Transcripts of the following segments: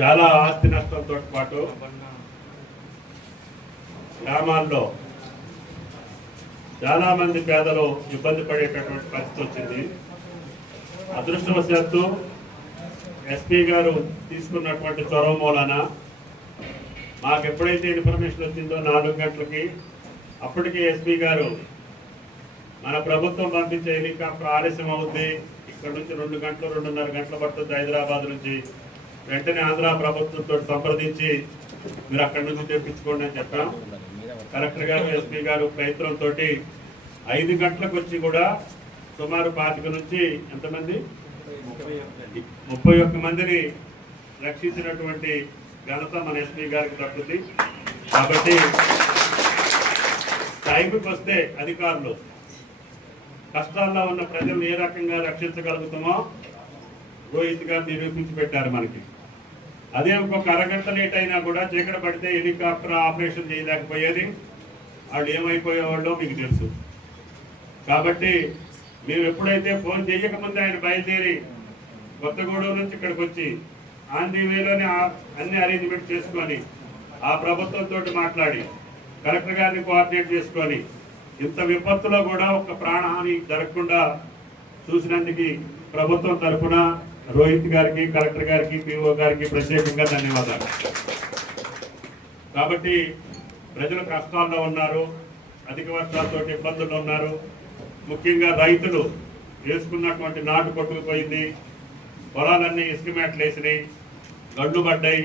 చాలా ఆస్తి నష్టంతో పాటు గ్రామాల్లో చాలా మంది పేదలు ఇబ్బంది పడేటటువంటి పరిస్థితి వచ్చింది. అదృష్టవశాత్తు ఎస్పీ గారు తీసుకున్నటువంటి చొరవ మూలాన మాకు ఎప్పుడైతే ఇన్ఫర్మేషన్ వచ్చిందో 4 గంటలకి అప్పటికే ఎస్పీ గారు మన ప్రభుత్వం పంపించే హెలికాప్టర్ ఆలస్యం అవుద్ది, ఇక్కడ నుంచి 2 గంటలు 2.5 గంటలు పడుతుంది హైదరాబాద్ నుంచి, వెంటనే ఆంధ్ర ప్రభుత్వంతో సంప్రదించి మీరు అక్కడి నుంచి తెప్పించుకోండి అని చెప్పాం. కలెక్టర్ గారు ఎస్పీ గారు ప్రయత్నంతో 5 గంటలకు వచ్చి కూడా సుమారు 25 నుంచి ఎంతమంది 31 మందిని రక్షించినటువంటి ఘనత మన ఎస్పీ గారికి దక్కుతుంది. కాబట్టి టైంకి వస్తే అధికారులు కష్టాల్లో ఉన్న ప్రజలను ఏ రకంగా రక్షించగలుగుతామో రోహిత్ గారు నిరూపించి పెట్టారు మనకి. అదే ఇంకొక అరగంట లేట్ అయినా కూడా చీకటి పడితే హెలికాప్టర్ ఆపరేషన్ చేయలేకపోయేది, వాళ్ళు ఏమైపోయేవాళ్ళో మీకు తెలుసు. కాబట్టి మేము ఎప్పుడైతే ఫోన్ చేయకముందే ఆయన బయలుదేరి కొత్తగూడెం నుంచి ఇక్కడికి వచ్చి ఆన్ ది వేలోనే అన్ని అరేంజ్మెంట్ చేసుకొని ఆ ప్రభుత్వంతో మాట్లాడి కలెక్టర్ గారిని కోఆర్డినేట్ చేసుకొని ఇంత విపత్తులో కూడా ఒక ప్రాణహాని జరగకుండా చూసినందుకు ప్రభుత్వం తరఫున రోహిత్ గారికి, కలెక్టర్ గారికి, పిఓ గారికి ప్రత్యేకంగా ధన్యవాదాలు. కాబట్టి ప్రజలు కష్టాల్లో ఉన్నారు, అధిక వర్షాలతో ఇబ్బందులు ఉన్నారు. ముఖ్యంగా రైతులు వేసుకున్నటువంటి నాటు కొట్టుకుపోయింది, పొలాలన్నీ ఇసుక మేటలు వేసినాయి, గడ్లు పడ్డాయి.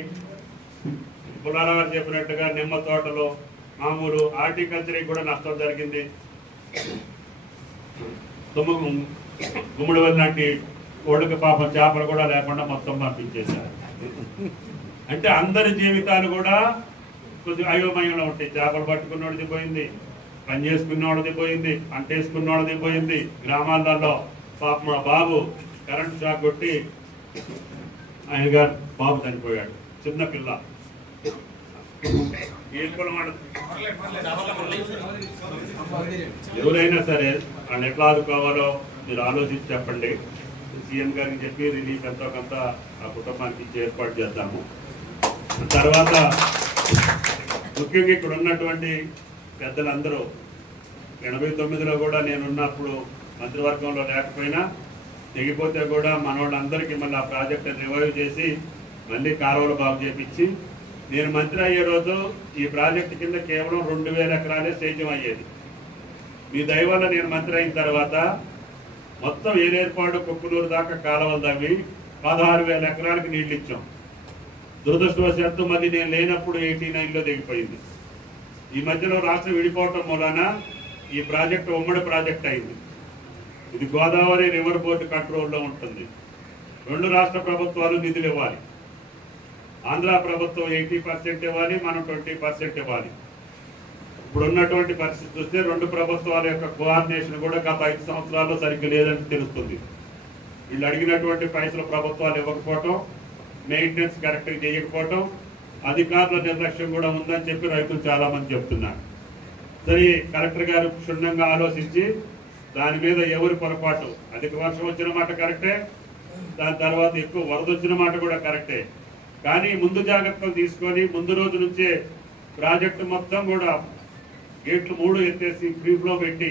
పుల్లారావు చెప్పినట్టుగా నిమ్మ తోటలు, మామూలు హార్టికల్చర్కి కూడా నష్టం జరిగింది. గుమ్మడి లాంటి ఒడుక పాపం చేపలు కూడా లేకుండా మొత్తం పంపించేశారు. అంటే అందరి జీవితాలు కూడా కొద్దిగా అయోమయంలో ఉంటాయి. చేపలు పట్టుకున్నోడిది పోయింది, పని చేసుకున్నోడిది పోయింది, పంట వేసుకున్నోడిది పోయింది. గ్రామాలలో పాపం బాబు కరెంటు షాక్ కొట్టి ఆయన గారు బాబు చనిపోయాడు, చిన్న పిల్ల. ఎవరైనా సరే వాళ్ళు ఎట్లా ఆదుకోవాలో మీరు ఆలోచించి చెప్పండి. సీఎం గారికి చెప్పి రిలీఫ్ ఎంతో కొంత ఆ కుటుంబానికి ఇచ్చి ఏర్పాటు చేద్దాము. తర్వాత ముఖ్యంగా ఇక్కడ ఉన్నటువంటి పెద్దలందరూ 89లో కూడా నేనున్నప్పుడు మంత్రివర్గంలో లేకపోయినా తెగిపోతే కూడా మనోళ్ళందరికీ మళ్ళీ ఆ ప్రాజెక్టుని రివైవ్ చేసి మళ్ళీ కాలువలు బాగు చేపించి, నేను మంత్రి అయ్యే రోజు ఈ ప్రాజెక్టు కింద కేవలం 2000 ఎకరాలే సేద్యం అయ్యేది. మీ దయ వల్ల నేను మంత్రి అయిన తర్వాత మొత్తం ఏలేర్పాడు కుక్కునూరు దాకా కాలువలు తవ్వి 16,000 ఎకరాలకు నీళ్లు ఇచ్చాం. దురదృష్టవశాత్తు మళ్ళీ నేను లేనప్పుడు 89లో దిగిపోయింది. ఈ మధ్యలో రాష్ట్రం విడిపోవటం మూలాన ఈ ప్రాజెక్టు ఉమ్మడి ప్రాజెక్ట్ అయింది. ఇది గోదావరి రివర్ బోర్డు కంట్రోల్లో ఉంటుంది. 2 రాష్ట్ర ప్రభుత్వాలు నిధులు ఇవ్వాలి. ఆంధ్ర ప్రభుత్వం 80% ఇవ్వాలి, మనం 20% ఇవ్వాలి. ఇప్పుడు ఉన్నటువంటి పరిస్థితి చూస్తే 2 ప్రభుత్వాల యొక్క కోఆర్డినేషన్ కూడా గత 5 సంవత్సరాల్లో సరిగ్గా లేదని తెలుస్తుంది. వీళ్ళు అడిగినటువంటి పైసలు ప్రభుత్వాలు ఇవ్వకపోవటం, మెయింటెనెన్స్ కరెక్ట్గా చేయకపోవటం, అధికారుల నిర్లక్ష్యం కూడా ఉందని చెప్పి రైతులు చాలా మంది చెప్తున్నారు. సరే, కలెక్టర్ గారు క్షుణ్ణంగా ఆలోచించి దాని మీద ఎవరి పొరపాటు, అధిక వర్షం వచ్చిన మాట కరెక్టే, దాని తర్వాత ఎక్కువ వరద వచ్చిన మాట కూడా కరెక్టే. కానీ ముందు జాగ్రత్తలు తీసుకొని ముందు రోజు నుంచే ప్రాజెక్టు మొత్తం కూడా గేట్లు 3 ఎత్తేసి ఫ్రీ ఫ్లో పెట్టి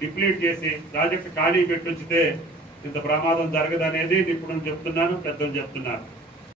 డిప్లీట్ చేసి ప్రాజెక్టు ఖాళీ పెట్టి ఉంచితే ఇంత ప్రమాదం జరగదనేది నిపుణులు చెప్తున్నారు, పెద్దలు చెప్తున్నారు.